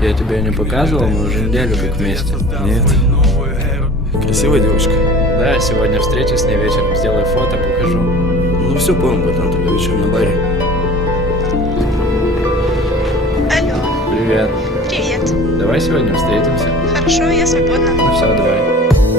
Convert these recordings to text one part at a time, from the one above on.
Я тебе не показывал, мы уже неделю как вместе. Нет. Красивая девушка. Да, сегодня встреча с ней вечером. Сделай фото, покажу. Ну все, понял, братан, тогда вечером на баре. Алло, Привет. привет. Давай сегодня встретимся. Хорошо, я свободна. Ну все, давай.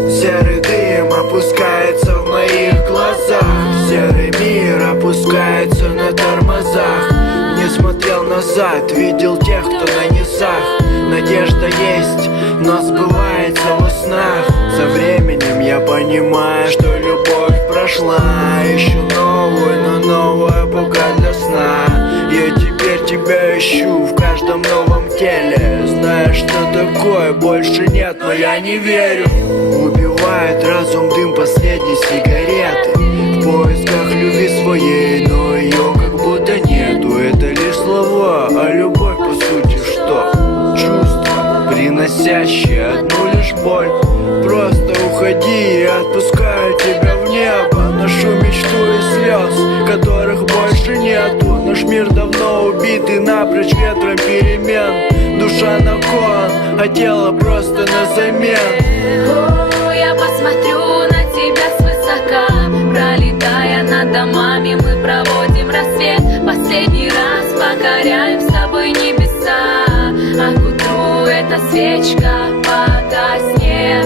Серый дым опускается в моих глазах. Серый мир опускается на тормозах. Не смотрел назад, видел тех, кто на низах. Надежда есть, но сбывается во снах. Со временем я понимаю, что любовь прошла. Ищу новую, но новая пока для сна. Я теперь тебя ищу в каждом новом теле. Знаешь, что такое больше нет, но я не верю. Убивает разум дым последней сигареты. В поисках любви своей, но ее как будто нету. Это лишь слова, а любовь по сути что? Чувство, приносящее одну лишь боль. Просто уходи, я отпускаю тебя в небо. Ношу мечту из слез, которых больше нету. Наш мир давно убит и напрочь ветром перемен. Душа на кон, а тело просто на замен. Я посмотрю на тебя свысока, пролетая над домами, мы проводим рассвет. Последний раз покоряем с тобой небеса, а к утру эта свечка погаснет.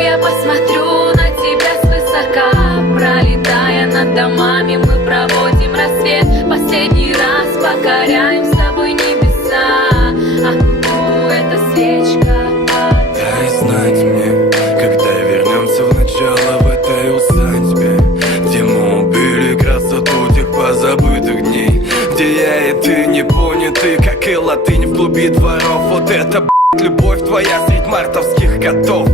Я посмотрю на тебя свысока, пролетая над домами, мы проводим рассвет. Последний раз покоряем с тобой небеса, а к утру эта свечка погаснет. Дай знать мне, когда вернемся в начало в этой усадьбе, где мы убили красоту тех позабытых дней, где я и ты не поняты, как и латынь в клубе дворов. Вот это, любовь твоя средь мартовских котов.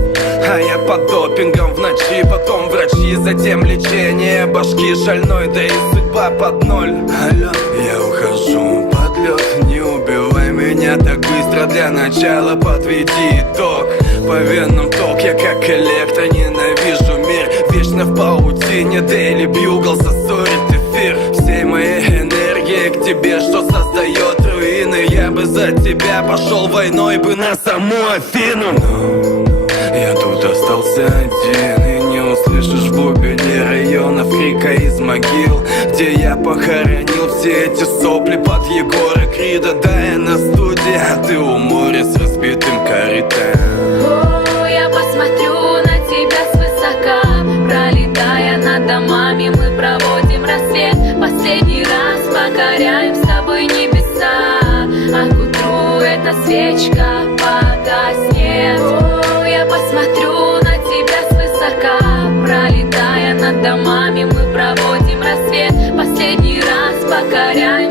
А я под допингом в ночи, потом врачи, затем лечение башки шальной, да и судьба под ноль. Алло, я ухожу под лед, не убивай меня так быстро. Для начала подведи итог, по венам ток, я как электро, ненавижу мир. Вечно в паутине, Daily Bugle засорит эфир всей моей энергии к тебе, что создает руины. Я бы за тебя пошел войной бы на саму Афину. Но я тут остался один, и не услышишь в глубине районов крика из могил, где я похоронил все эти сопли под Егора Крида. Да, я на студии, а ты у моря с разбитым корытом. Я посмотрю на тебя свысока, пролетая над домами, мы проводим рассвет. Последний раз покоряем с тобой небеса, а к утру эта свечка погаснет. Я посмотрю на тебя свысока, пролетая над домами, мы проводим рассвет. Последний раз покоряем